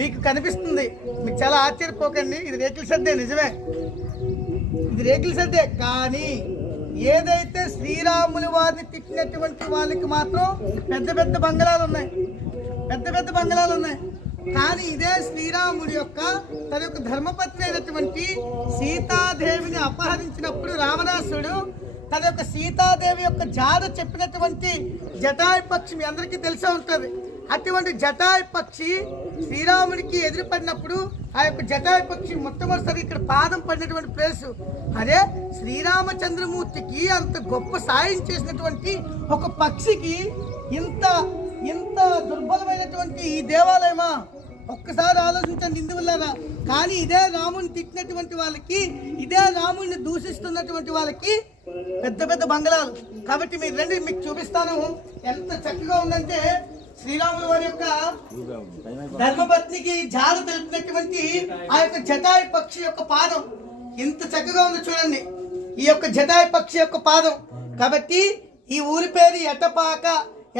మీకు కనిపిస్తుంది. మీకు చాలా ఆశ్చర్యపోకండి, ఇది రేకుల సద్దే, నిజమే ఇది రేకుల సద్దే. కానీ ఏదైతే శ్రీరాములు వారిని తిట్టినటువంటి వాళ్ళకి మాత్రం పెద్ద పెద్ద బంగళాలు ఉన్నాయి, పెద్ద పెద్ద బంగళాలు ఉన్నాయి. కానీ ఇదే శ్రీరాముడి యొక్క తన యొక్క ధర్మపత్ని అయినటువంటి సీతాదేవిని అపహరించినప్పుడు రావణాసుడు తన యొక్క సీతాదేవి యొక్క జాడ చెప్పినటువంటి జటాయు పక్షి మీ అందరికీ తెలిసే ఉంటుంది. అటువంటి జటాయు పక్షి శ్రీరాముడికి ఎదురుపడినప్పుడు ఆ యొక్క జటాయు పక్షి మొట్టమొదటిసారి ఇక్కడ పాదం పడినటువంటి ప్లేసు అదే. శ్రీరామచంద్రమూర్తికి అంత గొప్ప సాయం చేసినటువంటి ఒక పక్షికి ఇంత ఇంత దుర్బలమైనటువంటి ఈ దేవాలయమా? ఒక్కసారి ఆలోచించండి ఇందువల్ల. కానీ ఇదే రాముని తిట్టినటువంటి వాళ్ళకి, ఇదే రాముడిని దూషిస్తున్నటువంటి వాళ్ళకి పెద్ద పెద్ద బంగళాలు. కాబట్టి మీరు రండి, మీకు చూపిస్తాను ఎంత చక్కగా ఉందంటే శ్రీరాములు వారి యొక్క ధర్మపత్నికి జాడ తెలిపినటువంటి ఆ యొక్క జటాయు పక్షి యొక్క పాదం ఎంత చక్కగా ఉందో చూడండి. ఈ యొక్క జటాయు పక్షి యొక్క పాదం. కాబట్టి ఈ ఊరి పేరు ఎటపాక.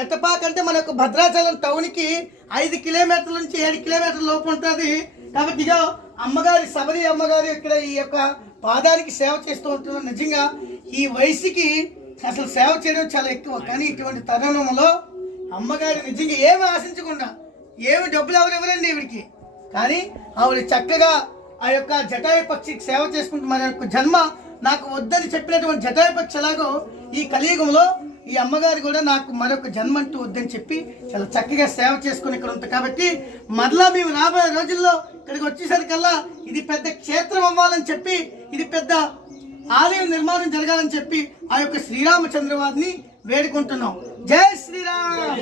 ఎటపాక అంటే మన యొక్క భద్రాచలం టౌన్ కి 5 కిలోమీటర్ల నుంచి 7 కిలోమీటర్ల లోపు ఉంటుంది. కాబట్టి ఇక అమ్మగారి శబరి అమ్మగారు ఇక్కడ ఈ యొక్క పాదానికి సేవ చేస్తూ ఉంటున్నారు. నిజంగా ఈ వయసుకి అసలు సేవ చేయడం చాలా ఎక్కువ. కానీ ఇటువంటి తరుణంలో అమ్మగారు నిజంగా ఏమి ఆశించకుండా, ఏమి డబ్బులు ఎవరెవరండి ఈవిడికి, కానీ ఆవిడ చక్కగా ఆ యొక్క జటాయు పక్షికి సేవ చేసుకుంటూ మన యొక్క జన్మ నాకు వద్దని చెప్పినటువంటి జటాయు పక్షి ఎలాగో ఈ కలియుగంలో ఈ అమ్మగారు కూడా నాకు మరొక జన్మ అంటూ వద్దని చెప్పి చాలా చక్కగా సేవ చేసుకుని ఇక్కడ ఉంటుంది. కాబట్టి మరలా మేము రాబోయే రోజుల్లో ఇక్కడికి వచ్చేసరికల్లా ఇది పెద్ద క్షేత్రం అవ్వాలని చెప్పి, ఇది పెద్ద ఆలయం నిర్మాణం జరగాలని చెప్పి ఆ యొక్క శ్రీరామచంద్ర వారిని వేడుకుంటున్నాం. జై శ్రీరామ్.